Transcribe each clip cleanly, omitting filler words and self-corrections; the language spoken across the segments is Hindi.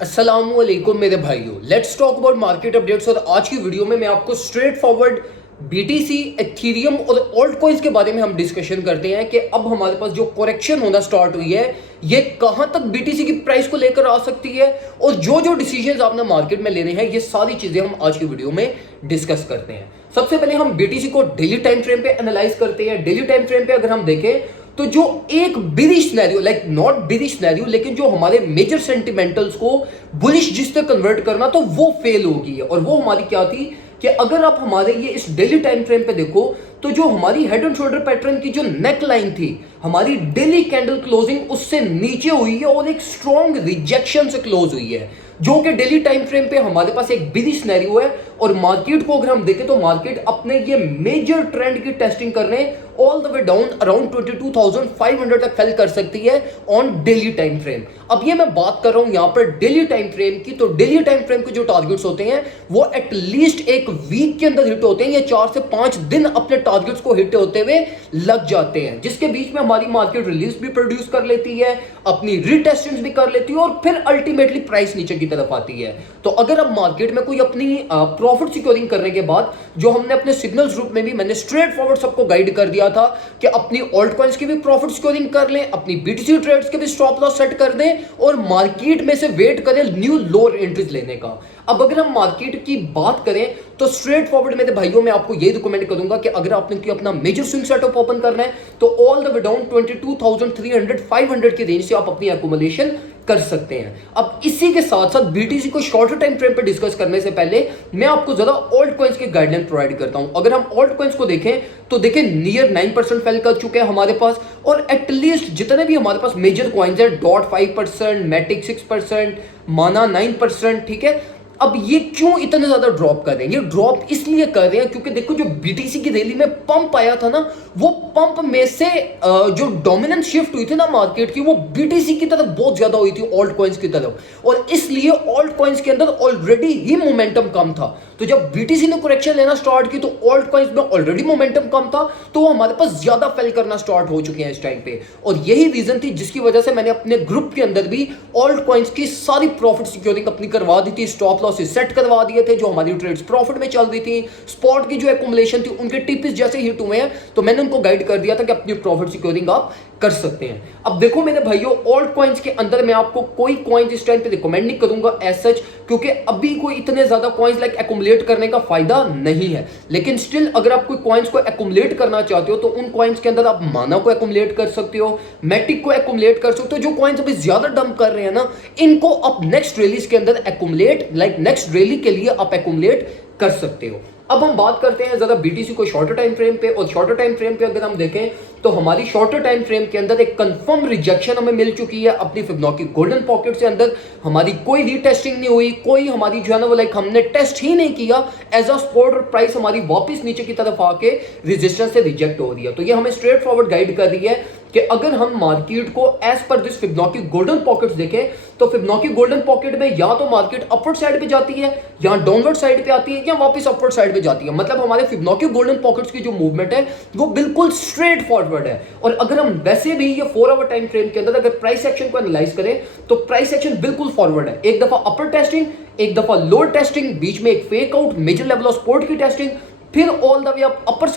अस्सलामुअलैकुम मेरे भाइयों, let's talk about market updates. और आज की वीडियो में मैं आपको स्ट्रेट फॉरवर्ड बीटीसी, एथीरियम और ऑल्ट कॉइन्स के बारे में हम डिस्कशन करते हैं कि अब हमारे पास जो करेक्शन होना स्टार्ट हुई है ये कहां तक बीटीसी की प्राइस को लेकर आ सकती है और जो जो डिसीजंस आपने मार्केट में लेने हैं ये सारी चीजें हम आज की वीडियो में डिस्कस करते हैं। सबसे पहले हम बीटीसी को डेली टाइम फ्रेम पे एनालाइज करते हैं। डेली टाइम फ्रेम पे अगर हम देखें तो जो एक bearish scenario, like not bearish scenario, लेकिन जो हमारे मेजर सेंटिमेंटल्स को बुलिश जिससे कन्वर्ट करना, तो वो फेल होगी। और वो हमारी क्या थी कि अगर आप हमारे ये इस डेली टाइम फ्रेम पे देखो तो जो हमारी हेड एंड शोल्डर पैटर्न की जो नेक लाइन थी, हमारी डेली कैंडल क्लोजिंग उससे नीचे हुई है और एक स्ट्रॉन्ग रिजेक्शन से क्लोज हुई है, जो कि डेली टाइम फ्रेम पे हमारे पास एक बिरिश सिनेरियो है। और मार्केट को अगर हम देखें तो मार्केट अपने ये मेजर ट्रेंड की टेस्टिंग करने all the way down around 22,500 तक फेल कर सकती है ऑन डेली टाइम फ्रेम। अब ये मैं बात कर रहा हूं यहां पर डेली टाइम फ्रेम की, तो डेली टाइम फ्रेम के जो टारगेट्स होते हैं वो एटलीस्ट एक वीक के अंदर हिट होते हैं, या 4 से 5 दिन अपने टारगेट्स को हिट होते हुए लग जाते हैं, जिसके बीच में हमारी मार्केट रिलीज भी प्रोड्यूस कर लेती है, अपनी रीटेस्टिंग्स भी कर लेती है और फिर अल्टीमेटली प्राइस नीचे की तरफ आती है। तो अगर अब मार्केट में कोई अपनी प्रॉफिट सिक्योरिंग करने के बाद, जो हमने अपने सिग्नल्स ग्रुप में भी मैंने स्ट्रेट फॉरवर्ड सबको गाइड कर दिया था कि अपनी ऑल्ट कॉइन्स की भी प्रॉफिट सिक्योरिंग कर लें, अपनी बीटीसी ट्रेड्स के भी स्टॉप लॉस सेट कर दें और मार्केट में से वेट करें न्यू लोअर एंट्रीज लेने का। अब अगर हम मार्केट की बात करें तो स्ट्रेट फॉरवर्ड मेरे भाइयों मैं आपको यही रिकमेंड करूंगा कि अगर आपने अपना मेजर स्विंग सेटअप ओपन करना है तो ऑल द वे डाउन 22,300 500 की रेंज से आप अपनी एक्युमुलेशन कर सकते हैं। अब इसी के साथ साथ बीटीसी को शॉर्टर टाइम फ्रेम पे डिस्कस करने से पहले मैं आपको ज्यादा ऑल्ट कॉइन्स के गाइडलाइन प्रोवाइड करता हूं। अगर हम ऑल्ट कॉइन्स को देखें तो देखें नियर 9% फेल कर चुके हैं हमारे पास, और एटलीस्ट जितने भी हमारे पास मेजर कॉइन्स है .5%, मैटिक 6%, माना 9%, ठीक है। अब ये क्यों इतने ज्यादा ड्रॉप कर रहे हैं? ये ड्रॉप इसलिए कर रहे हैं क्योंकि देखो जो बीटीसी की रैली में पंप आया था ना, वो पंप में से जो डोमिनेंस शिफ्ट हुई थी ना मार्केट की, वो बीटीसी की तरफ बहुत ज्यादा हुई थी ऑल्ट कॉइन्स की तरफ, और इसलिए ऑल्ट कॉइन्स के अंदर ऑलरेडी ही मोमेंटम कम था। तो जब बीटीसी ने करेक्शन लेना स्टार्ट की तो ऑल्ट कॉइन्स में ऑलरेडी मोमेंटम कम था, तो वो हमारे पास ज्यादा फेल करना स्टार्ट हो चुके हैं इस टाइम पे। और यही रीजन थी जिसकी वजह से मैंने अपने ग्रुप के अंदर भी ऑल्ट कॉइन्स की सारी प्रॉफिट सिक्योरिंग अपनी करवा दी थी, स्टॉप लॉस सेट करवा दिए थे, जो हमारी ट्रेड्स प्रॉफिट में चल रही थी, स्पॉट की जो एक्युमुलेशन थी उनके टिप्स जैसे हिट हुए हैं तो मैंने उनको गाइड कर दिया था कि अपनी प्रॉफिट सिक्योरिंग आप कर सकते हैं। अब देखो मेरे भाइयों, ऑल्ट कॉइन्स के अंदर मैं आपको कोई कॉइन्स इस टाइम पे रिकमेंड नहीं करूंगा एज सच, क्योंकि अभी कोई इतने ज्यादा कॉइन्स लाइक एक्युमुलेट करने का फायदा नहीं है। लेकिन स्टिल अगर आप कोई कॉइन्स को एक्युमुलेट करना चाहते हो तो उन कॉइन्स के अंदर आप माना को एक्युमुलेट कर सकते हो, मैटिक को एक्युमुलेट कर सकते हो। जो कॉइन्स अभी ज्यादा डंप कर रहे हैं ना, इनको आप नेक्स्ट रिलीज के अंदर एक्युमुलेट, लाइक नेक्स्ट रैली के लिए आप एक्युमुलेट कर सकते हो। अब हम बात करते हैं जरा बीटीसी को शॉर्टर टाइम फ्रेम पे, और शॉर्टर टाइम फ्रेम पे अगर हम देखें तो हमारी शॉर्टर टाइम फ्रेम के अंदर एक कंफर्म रिजेक्शन हमें मिल चुकी है अपनी फिबोनाची गोल्डन पॉकेट से। अंदर हमारी कोई रीटेस्टिंग नहीं हुई, कोई हमारी जो है ना वो लाइक हमने टेस्ट ही नहीं किया एज अ स्पॉट, और प्राइस हमारी वापस नीचे की तरफ आके रेजिस्टेंस से रिजेक्ट हो रही है। तो ये हमें स्ट्रेट फॉरवर्ड गाइड कर रही है कि अगर हम मार्केट को as per this Fibonacci golden pockets देखें तो फिबोनाची गोल्डन पॉकेट में या तो मार्केट अपवर्ड साइड पे जाती है, या डाउनवर्ड साइड पे आती है, या वापस अपवर्ड साइड पे जाती है। मतलब हमारे फिबोनाची गोल्डन पॉकेट्स की जो मूवमेंट है वो बिल्कुल स्ट्रेट फॉरवर्ड है। और अगर हम वैसे भी ये 4 आवर टाइम फ्रेम के अंदर अगर प्राइस एक्शन को एनालाइज करें तो प्राइस एक्शन बिल्कुल फॉरवर्ड है। एक दफा अपर टेस्टिंग, एक दफा लोअर टेस्टिंग, बीच में एक fake out, major level of support की टेस्टिंग, फिर all the way up upper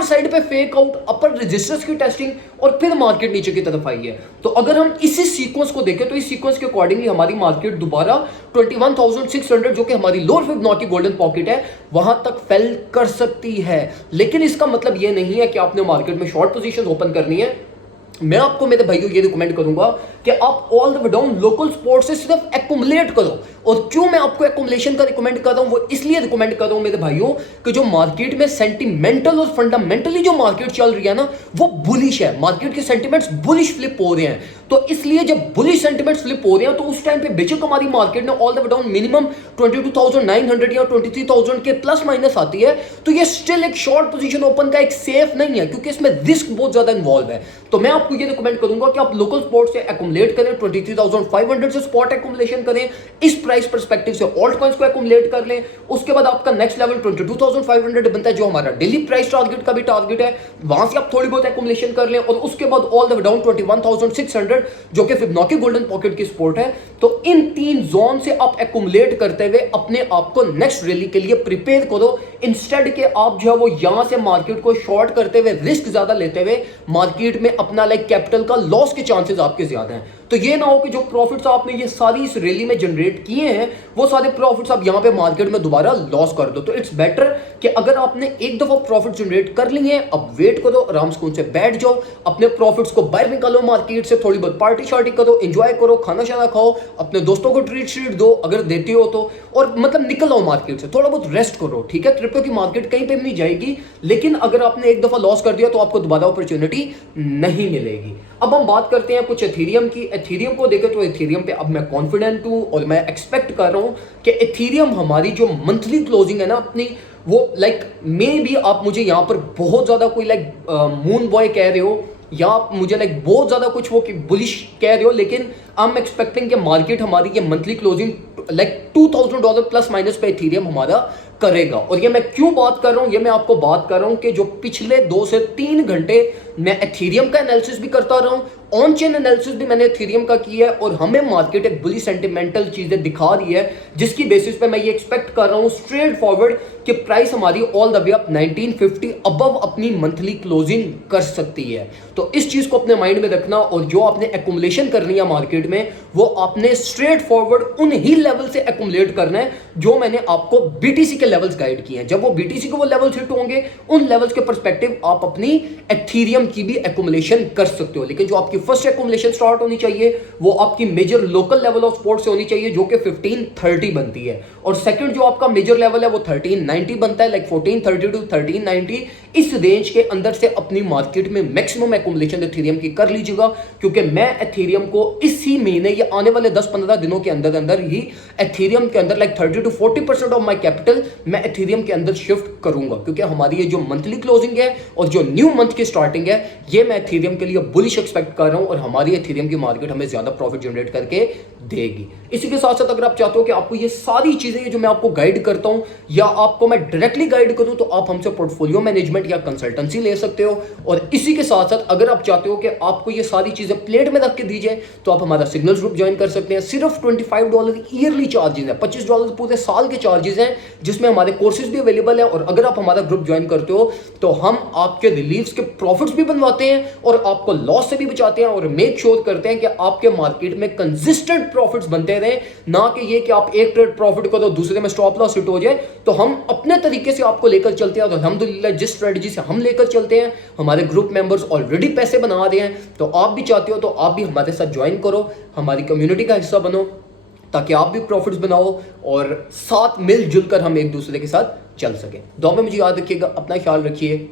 side पे फेक आउट, अपर रेजिस्टेंस की टेस्टिंग, और फिर मार्केट नीचे की तरफ आई है। तो अगर हम इसी सीक्वेंस को देखें तो इस सीक्वेंस के अकॉर्डिंगली हमारी मार्केट दोबारा 21,600 जो कि हमारी लोअर फिबोनाची गोल्डन पॉकेट है वहां तक फेल कर सकती है। लेकिन इसका मतलब यह नहीं है कि आपने मार्केट में शॉर्ट पोजीशन ओपन करनी है। मैं आपको मेरे भाइयों ये रिकमेंड करूंगा कि आप all the way down local sport से सिर्फ एक्युमुलेट करो। और क्यों मैं आपको एक्युमुलेशन का रिकमेंड कर रहा हूं, वो इसलिए रिकमेंड कर रहा हूं मेरे भाइयों कि जो मार्केट में सेंटिमेंटल और फंडामेंटली जो मार्केट चल रही है ना वो बुलिश है। मार्केट के सेंटिमेंट्स बुलिश फ्लिप हो रहे हैं, तो इसलिए जब बुलिश सेंटिमेंट्स फ्लिप हो रहे हैं तो उस टाइम पे बेशक हमारी मार्केट ने all the way down minimum 22,900 या 23,000 के प्लस माइनस आती है, तो ये स्टिल एक शॉर्ट पोजीशन ओपन का एक सेफ नहीं है, क्योंकि इसमें रिस्क बहुत ज्यादा इन्वॉल्व है। तो मैं आपको आपको ये रिकमेंड करूंगा कि आप लोकल स्पॉट से एक्युमुलेट करें, 23,500 से स्पॉट एक्युमुलेशन करें, इस प्राइस पर्सपेक्टिव से ऑल्ट कॉइंस को एक्युमुलेट कर लें। उसके बाद आपका नेक्स्ट लेवल 22,500 बनता है, जो हमारा डेली प्राइस टारगेट का भी टारगेट है, वहां से आप थोड़ी बहुत एक्युमुलेशन कर लें। और उसके बाद ऑल द वे डाउन 21,600 जो कि फिबोनाची गोल्डन पॉकेट की सपोर्ट है। तो इन 3 जोन से आप एक्युमुलेट करते हुए अपने आप को नेक्स्ट रैली के लिए प्रिपेयर करो, इंस्टेड के आप जो है वो यहां से मार्केट को शॉर्ट करते हुए, रिस्क ज्यादा लेते हुए मार्केट में अपना कैपिटल का लॉस के चांसेस आपके ज्यादा हैं। तो ये ना हो कि जो प्रॉफिट्स आपने ये सारी इस रैली में जनरेट किए हैं, वो सारे प्रॉफिट्स आप यहां पे मार्केट में दोबारा लॉस कर दो। तो इट्स बेटर कि अगर आपने एक दफा प्रॉफिट जनरेट कर लिए हैं, अब वेट करो, आराम से उनसे बैठ जाओ, अपने प्रॉफिट्स को बाहर निकालो मार्केट से, थोड़ी बहुत पार्टी शार्टी करो, एंजॉय करो, खाना शाना खाओ, अपने दोस्तों को ट्रीट श्रीट दो अगर देती हो तो, और मतलब निकल आओ मार्केट से, थोड़ा बहुत रेस्ट करो। ठीक है, क्रिप्टो की मार्केट कहीं पे भी नहीं जाएगी, लेकिन अगर आपने एक दफा लॉस कर दिया तो आपको दोबारा अपॉर्चुनिटी नहीं मिलेगी। अब हम बात करते हैं कुछ एथीरियम की। एथीरियम को देखें तो एथीरियम पे अब मैं कॉन्फिडेंट हूं और मैं एक्सपेक्ट कर रहा हूं कि एथीरियम हमारी जो मंथली क्लोजिंग है ना अपनी, वो मे भी आप मुझे यहां पर बहुत ज्यादा कोई मून बॉय कह रहे हो, या आप मुझे बहुत ज्यादा कुछ वो बुलिश कह रहे हो, लेकिन आई एम एक्सपेक्टिंग कि मार्केट हमारी ये मंथली क्लोजिंग $2,000 प्लस माइनस पे एथीरियम हमारा करेगा। और ये मैं क्यों बात कर रहा हूं, ये मैं आपको बात कर रहा हूं कि जो पिछले 2 से 3 घंटे मैं एथीरियम का एनालिसिस भी करता रहा हूं, ऑन चेन एनालिसिस भी मैंने एथीरियम का किया है, और हमें मार्केट एक बुली सेंटिमेंटल चीजें दिखा रही है, जिसकी बेसिस पे मैं ये एक्सपेक्ट कर रहा हूं स्ट्रेट फॉरवर्ड कि प्राइस हमारी all the way up 1950 above अपनी मंथली क्लोजिंग कर सकती है। तो इस चीज को अपने माइंड में रखना, और जो आपने एक्युमुलेशन करनी है मार्केट में, वो आपने स्ट्रेट फॉरवर्ड उन ही लेवल से एक्युमुलेट करना है जो मैंने आपको बीटीसी के लेवल्स गाइड किए हैं। जब वो बीटीसी के वो लेवल्स हिट होंगे, उन लेवल्स के पर्सपेक्टिव आप अपनी एथीरियम की भी एक्युमुलेशन कर सकते हो। लेकिन जो आपकी फर्स्ट एक्युमुलेशन स्टार्ट होनी चाहिए वो आपकी major local level of support से होनी चाहिए, जो कि 1530 बनती है। और सेकंड जो आपका मेजर लेवल है वो 1390 बनता है, 1430 टू 1390। इस रेंज के अंदर से अपनी मार्केट में मैक्सिमम एक्युमुलेशन एथीरियम की कर लीजिएगा, क्योंकि मैं एथीरियम को इसी महीने या आने वाले 10-15 दिनों के अंदर अंदर ही एथीरियम के अंदर 30 to 40% ऑफ माय कैपिटल मैं एथीरियम के अंदर शिफ्ट करूंगा, क्योंकि हमारी ये जो मंथली क्लोजिंग है और जो न्यू मंथ की स्टार्टिंग है, ये मैं एथीरियम के लिए बुलिश एक्सपेक्ट कर रहा हूं, और हमारी एथीरियम की मार्केट हमें ज्यादा प्रॉफिट जनरेट करके देगी। इसी के साथ साथ अगर आप चाहते हो कि आपको ये सारी चीजें जो मैं आपको गाइड करता हूं, या आपको मैं डायरेक्टली गाइड करूं, तो आप हमसे पोर्टफोलियो मैनेजमेंट या कंसल्टेंसी ले सकते हो। और इसी के साथ साथ अगर आप चाहते हो कि आपको ये सारी चीजें प्लेट में रख के दी जाए, तो आप हमारा सिग्नल्स ग्रुप ज्वाइन कर सकते हैं। सिर्फ $25 ईयरली चार्जेस है, $25 पूरे साल के चार्जेस हैं, जिसमें हमारे कोर्सेज भी अवेलेबल है। और अगर आप हमारा ग्रुप ज्वाइन करते हो तो हम आपके रिलीफ्स के प्रॉफिट्स भी बनवाते हैं और आपको लॉस से भी बचाते हैं, और मेक श्योर करते हैं कि आपके मार्केट में कंसिस्टेंट प्रॉफिट्स बनते रहे, ना कि ये कि आप एक ट्रेड प्रॉफिट को तो दूसरे में स्टॉप लॉस हिट हो जाए। तो हम अपने तरीके से आपको लेकर चलते हैं, और अल्हम्दुलिल्लाह जिस स्ट्रेटजी से हम लेकर चलते हैं, हमारे ग्रुप मेंबर्स ऑलरेडी पैसे बना रहे हैं। तो आप भी चाहते हो तो आप भी हमारे साथ ज्वाइन करो, हमारी कम्युनिटी का हिस्सा बनो, ताकि आप भी प्रॉफिट्स बनाओ और साथ मिलजुल कर हम एक दूसरे के साथ चल सकें। दुआ में मुझे याद रखिएगा, अपना ख्याल रखिए।